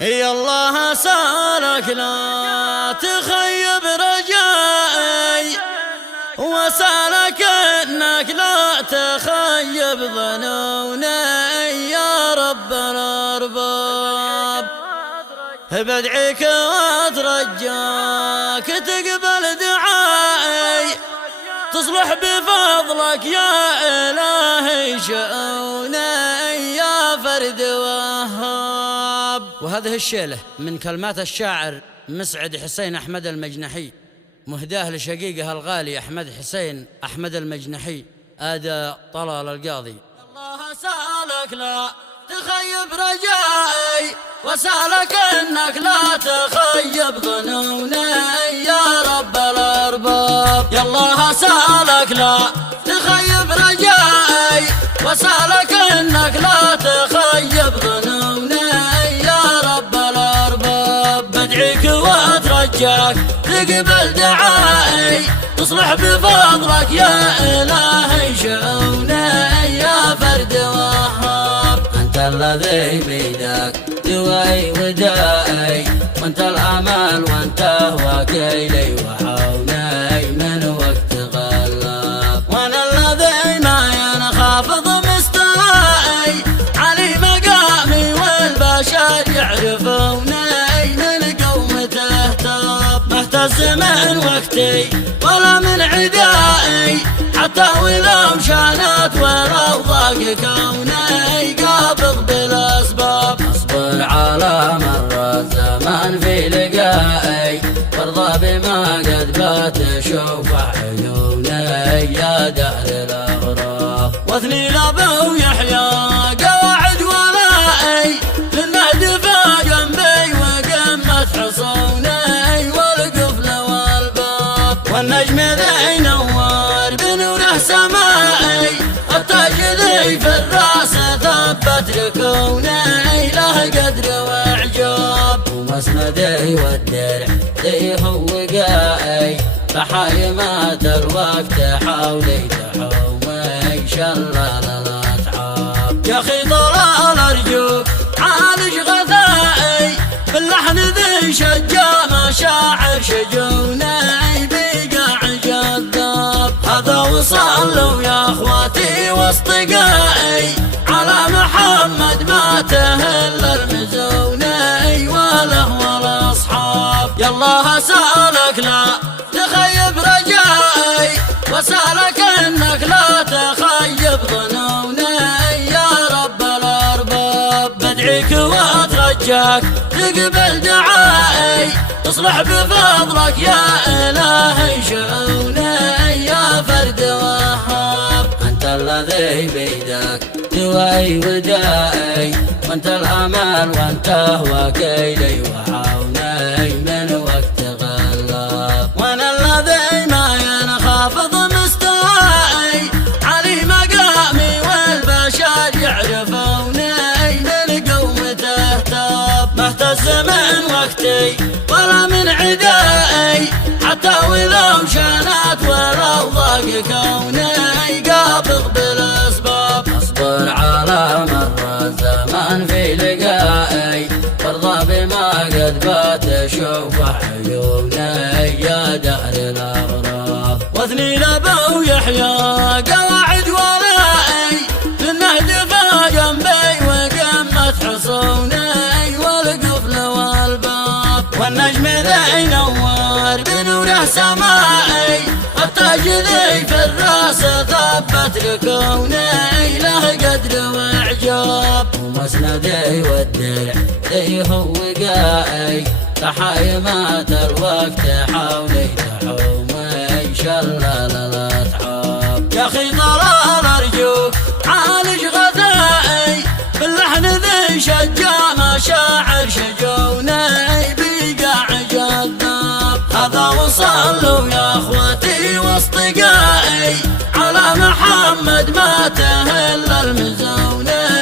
يا الله سالك لا تخيب رجائي، وسالك انك لا تخيب ظنوني يا رب الارباب. بدعيك واترجاك تقبل دعائي، تصلح بفضلك يا الهي شؤوني يا فرد وهاب. وهذه الشيلة من كلمات الشاعر مسعد حسين أحمد المجنحي، مهداه لشقيقه الغالي أحمد حسين أحمد المجنحي، آدى طلال القاضي. الله سالك لا تخيب رجائي، وسالك انك لا تخيب ظنوني يا رب الارباب. يا الله سالك لا تخيب رجائي، وسالك انك لا تخيب ظنوني يا رب الارباب. بدعيك واترجاك تقبل دعائي، تصلح بفضلك يا الهي شؤوني يا فرد وهاب. انت الذي بيدك دوائي ودائي، وانت الامل وانت وكيلي وحوني من وقت غلاب. وانا الذي ما ينخافض مستوائي، علي مقامي والبشر يعرفوني من قوم تهتاب. مهتز من وقتي ولا من عدائي، حتى ولو شانت ولو ضاق كوني قابض بالاسباب. اصبر على مر الزمان في لقائي، وارضى بما قد بات شوف عيوني يا دهر الاغراب. واثني لابو يحيى قواعد ولائي، للمهد في جنبي وقمة حصوني والقفل والباب. والنجم ذي نور بنوره سمائي، التاج ذي في الراس ثبت لكوني له قدر واعجاب. ومسندي والدرع ذي هو وقائي، فحايمات الوقت حولي تحومي شلال الاتعاب. يا اخي طلال ارجوك عالج غثائي، باللحن ذي شجع مشاعر شجوني بقاع جذاب. هذا وصلوا يا اخواتي واصدقائي، على محمد ما تهل المزوني وله والاصحاب. يا الله سالك لا تخيب رجائي، وسالك انك لا تخيب ظنوني يا رب الارباب. بدعيك واترجاك تقبل دعائي، تصلح بفضلك يا الهي شؤوني يا فرد وهاب. انت الذي بيدك دوائي ودائي، وانت الامل وانت وكيلي وحوني من وقت غلاب. وانا الذي ما ينخافض مستوائي، علي مقامي والبشر يعرفوني من قوم تهتاب. مهتز من وقتي ولا من عدائي، حتى ولو شانت ولو ضاق كوني قابض بالاسباب. اصبر على مر الزمان في لقائي، وارضى بما قد بات شوف عيوني يا دهر الاغراب. واثني لابو يحيى قواعد ولائي، للنهد في جنبي وقمة حصوني والقفل والباب. والنجم ذي نور بنوره سمائي، التاج ذي في الراس ثبت لكوني له قدر واعجاب. ومسندي والدرع ذي هو وقائي، فحايمات الوقت حولي تحومي شلال الاتعاب. يا اخي طلال ارجوك عالج غثائي، باللحن ذي شجع مشاعر شجوني بقاع جذاب. هذا وصلوا يا اخوتي واصدقائي، على محمد ما تهل المزوني